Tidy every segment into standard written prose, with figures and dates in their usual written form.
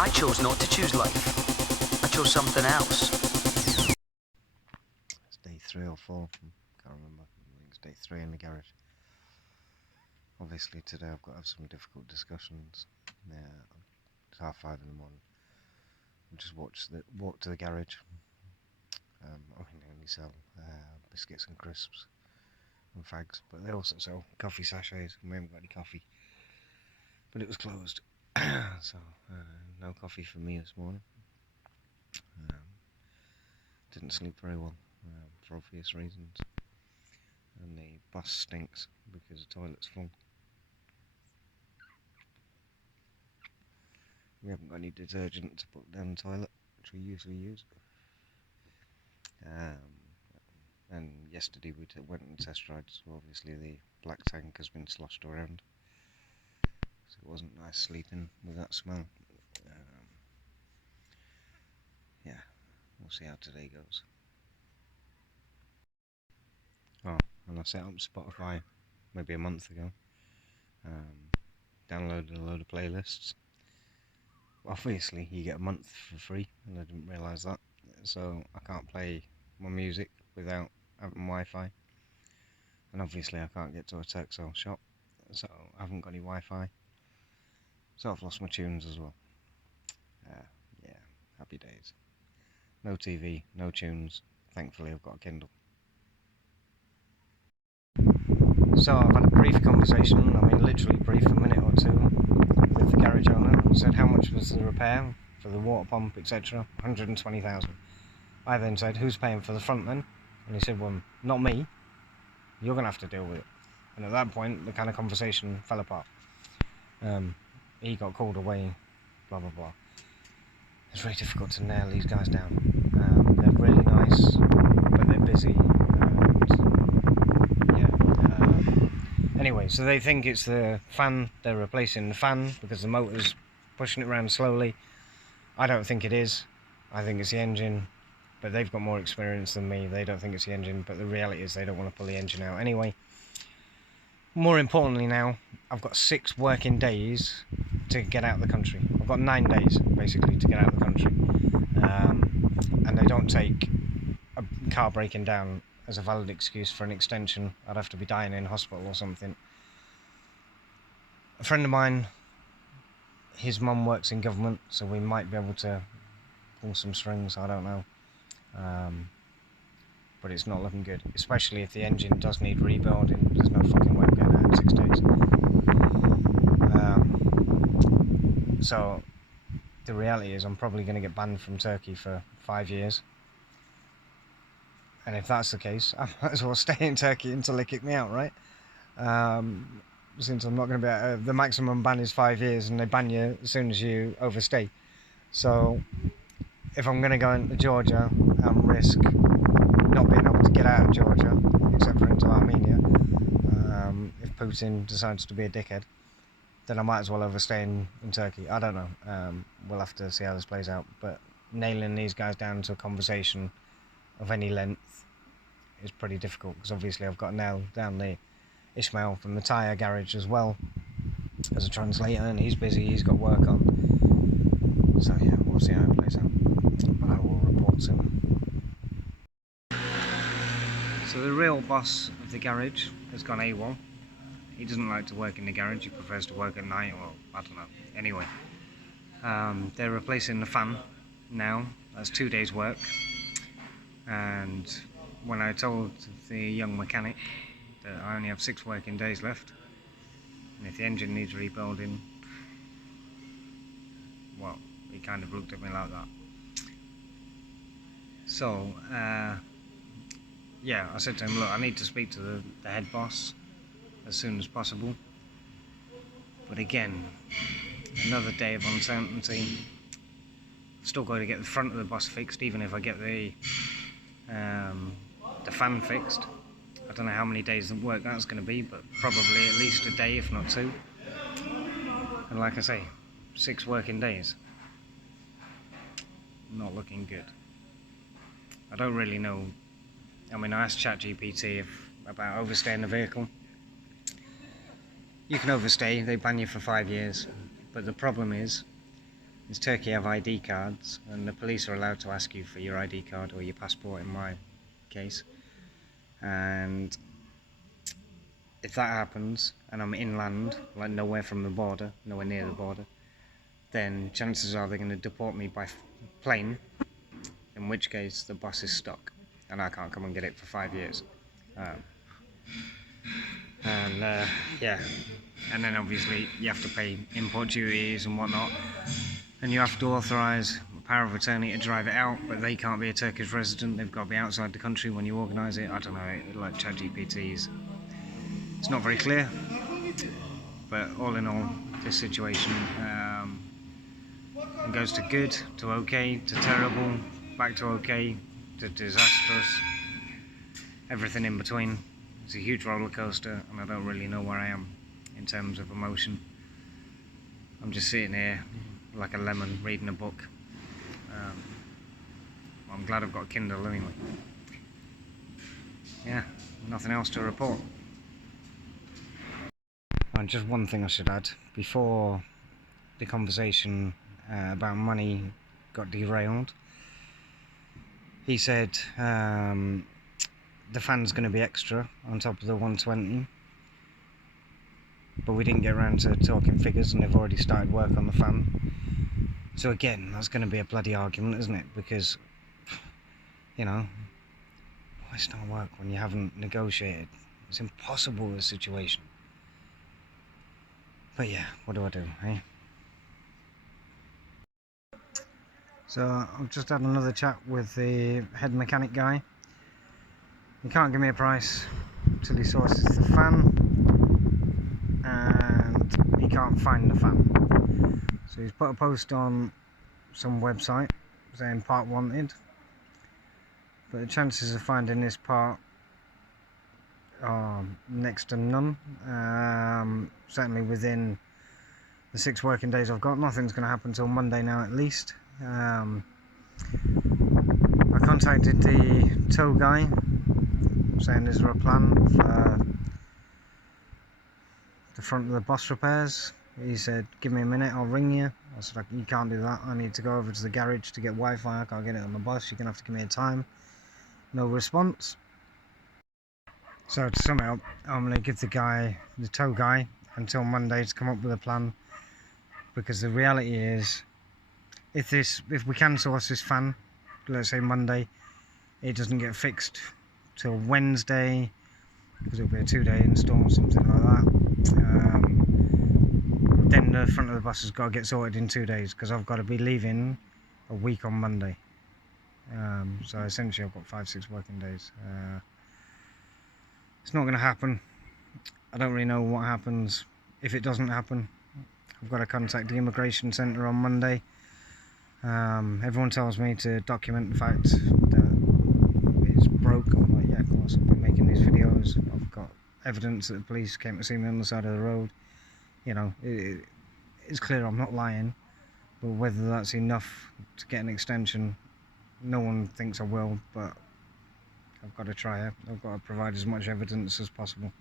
I chose not to choose life. I chose something else. It's day 3 or 4. Can't remember. I think it's day 3 in the garage. Obviously today I've got to have some difficult discussions. Yeah, it's 5:30 in the morning. I just walk to the garage. I can only sell biscuits and crisps and fags, but they also sell coffee sachets. We haven't got any coffee, but it was closed, so no coffee for me this morning. Didn't sleep very well for obvious reasons, and the bus stinks because the toilet's full. We haven't got any detergent to put down the toilet, which we usually use. And yesterday we went on test rides, so obviously the black tank has been sloshed around, so it wasn't nice sleeping with that smell. Yeah, we'll see how today goes. Oh, and I set up Spotify maybe a month ago. Downloaded a load of playlists. Obviously you get a month for free, and I didn't realise that, so I can't play my music without having Wi-Fi, and obviously I can't get to a Turkcell shop, so I haven't got any Wi-Fi, so I've lost my tunes as well. Yeah, happy days. No TV, no tunes. Thankfully I've got a Kindle. So I've had a brief conversation, I mean literally brief, a minute or two, with the garage owner. He said how much was the repair for the water pump, etc. 120,000. I then said, who's paying for the front then? And he said, well, not me, you're going to have to deal with it. And at that point the kind of conversation fell apart. He got called away, blah blah blah. It's very difficult to nail these guys down. They're really nice, but they're busy. Anyway, so they think it's the fan, they're replacing the fan because the motor's pushing it around slowly. I don't think it is. I think it's the engine, but they've got more experience than me. They don't think it's the engine, but the reality is they don't want to pull the engine out anyway. More importantly now, I've got 6 working days to get out of the country. I've got 9 days, basically, to get out of the country. And they don't take a car breaking down as a valid excuse for an extension. I'd have to be dying in hospital or something. A friend of mine, his mum works in government, so we might be able to pull some strings, I don't know. But it's not looking good, especially if the engine does need rebuilding. There's no fucking way of getting out in 6 days. So the reality is I'm probably going to get banned from Turkey for 5 years. And if that's the case, I might as well stay in Turkey until they kick me out, right? Since I'm not going to be the maximum ban is 5 years, and they ban you as soon as you overstay. So if I'm going to go into Georgia and risk not being able to get out of Georgia, except for into Armenia, if Putin decides to be a dickhead, then I might as well overstay in Turkey. I don't know. We'll have to see how this plays out. But nailing these guys down to a conversation of any length is pretty difficult, because obviously I've got to nail down the Ishmael from the tyre garage as well as a translator, and he's busy, he's got work on. So yeah, we'll see how it plays out, but I will report soon. So the real boss of the garage has gone AWOL. He doesn't like to work in the garage, he prefers to work at night, or I don't know. Anyway, they're replacing the fan now. That's 2 days work. And when I told the young mechanic that I only have 6 working days left, and if the engine needs rebuilding, well, he kind of looked at me like that. So yeah, I said to him, look, I need to speak to the head boss as soon as possible. But again, another day of uncertainty. Still got to get the front of the bus fixed, even if I get the fan fixed. I don't know how many days of work that's going to be, but probably at least a day, if not 2. And like I say, 6 working days. Not looking good. I don't really know. I mean, I asked ChatGPT about overstaying the vehicle. You can overstay, they ban you for 5 years, but the problem is in Turkey have ID cards, and the police are allowed to ask you for your ID card or your passport in my case. And if that happens, and I'm inland, like nowhere from the border, nowhere near the border, then chances are they're going to deport me by plane, in which case the bus is stuck, and I can't come and get it for 5 years. Yeah, and then obviously you have to pay import duties and whatnot, and you have to authorise a power of attorney to drive it out, but they can't be a Turkish resident, they've got to be outside the country when you organise it. I don't know, like ChatGPT's. It's not very clear, but all in all, this situation goes to good, to okay, to terrible, back to okay, to disastrous, everything in between. It's a huge roller coaster, and I don't really know where I am in terms of emotion. I'm just sitting here like a lemon reading a book. I'm glad I've got a Kindle anyway. Yeah, nothing else to report. And just one thing I should add, before the conversation about money got derailed, he said the fan's going to be extra on top of the 120, but we didn't get around to talking figures, and they've already started work on the fan. So again, that's going to be a bloody argument, isn't it? Because, you know, why start work when you haven't negotiated? It's impossible, the situation. But yeah, what do I do, eh? So I've just had another chat with the head mechanic guy. He can't give me a price until he sources the fan, and he can't find the fan. So he's put a post on some website saying part wanted, but the chances of finding this part are next to none. Certainly within the 6 working days I've got, nothing's going to happen till Monday now at least. I contacted the tow guy saying, is there a plan for the front of the bus repairs? He said, give me a minute, I'll ring you. I said, you can't do that, I need to go over to the garage to get Wi-Fi, I can't get it on the bus, you're going to have to give me a time. No response. So to sum it up, I'm going to give the tow guy until Monday to come up with a plan, because the reality is, if we can source this fan, let's say Monday, it doesn't get fixed till Wednesday, because it'll be a 2-day install or something like that, then the front of the bus has got to get sorted in 2 days, because I've got to be leaving a week on Monday. So essentially I've got 5-6 working days. It's not going to happen. I don't really know what happens if it doesn't happen. I've got to contact the immigration centre on Monday. Everyone tells me to document the fact that it's broke. I'm like, yeah, of course, I've been making these videos. I've got evidence that the police came to see me on the side of the road. You know, it's clear I'm not lying, but whether that's enough to get an extension, no one thinks I will, but I've got to try it. I've got to provide as much evidence as possible.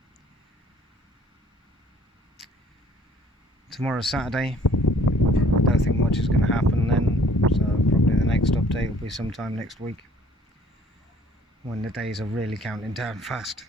Tomorrow's Saturday. I don't think much is going to happen then, so probably the next update will be sometime next week, when the days are really counting down fast.